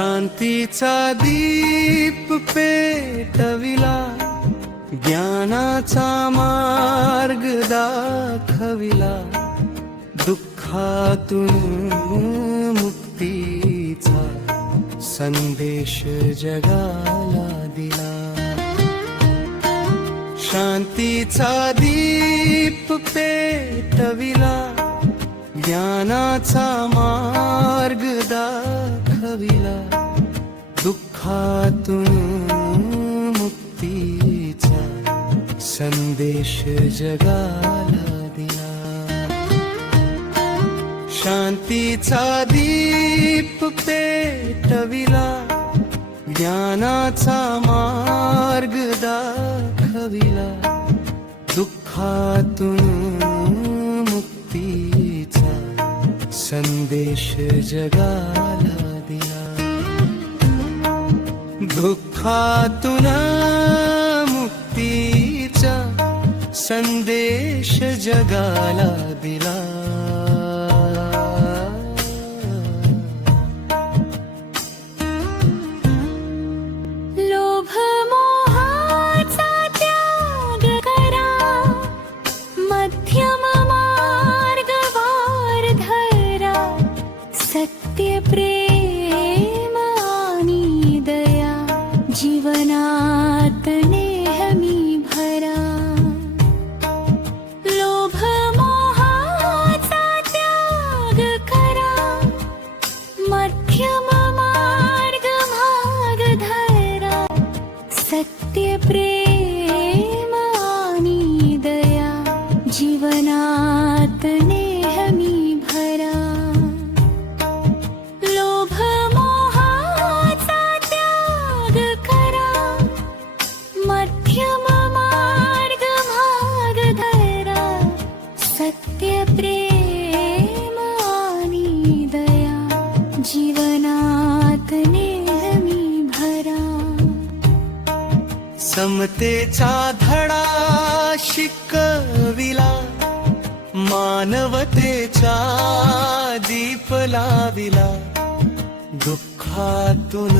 शांतीचा दीप पेटविला, ज्ञानाचा मार्ग दाखविला, दुःखातून मुक्तीचा संदेश जगाला दिला. शांतीचा दीप पेटविला, ज्ञानाचा मार्ग दाखविला, दुःखातून मुक्तीचा संदेश जगाला दिला. शांतीचा दीप पेटविला, ज्ञानाचा मार्ग दाखविला, दुःखातून मुक्तीचा संदेश जगाला दिला. दुःखातून मुक्तीचा संदेश जगाला दिला. लोभ मोहाचा त्याग करा, मध्यम मार्गवार धरा, सत्य प्रेम आणि दया जीवनात नेहमी भरा. लोभ मोहाचा त्याग करा, मध्यम मार्ग धरा, सत्य प्रेम आणि दया जीवनात नेहमी भरा. लोभ मोहाचा त्याग करा, मध्यम मार्ग धरा, सत्य प्रेम आणि दया जीवनात नेहमी भरा. समतेचा धडा शिकविला, मानवतेचा दीप लाविला, दुःखातून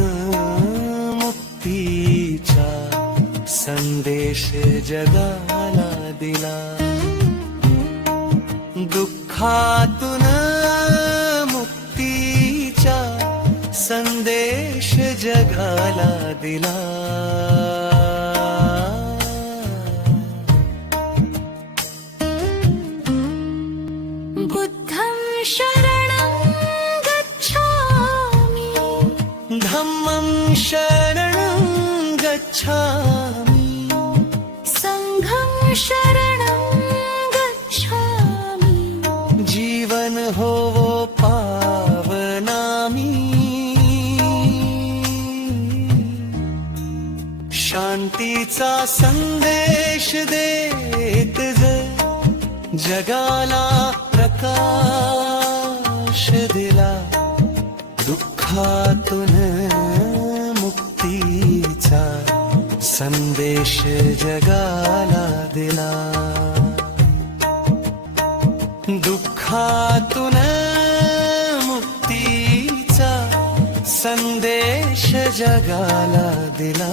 मुक्तीचा संदेश जगाला दिला. दुःखातून मुक्तीचा संदेश जगाला दिला. बुद्धं शरणं गच्छामि, धम्मं शरणं गच्छामि, संघं शरणं गच्छामि, जीवन होवो पावनामी. शांतीचा संदेश देत जगाला प्रकाश दिला, दुःखातून मुक्तीचा संदेश जगाला दिला. दुःखातून मुक्तीचा संदेश जगाला दिला.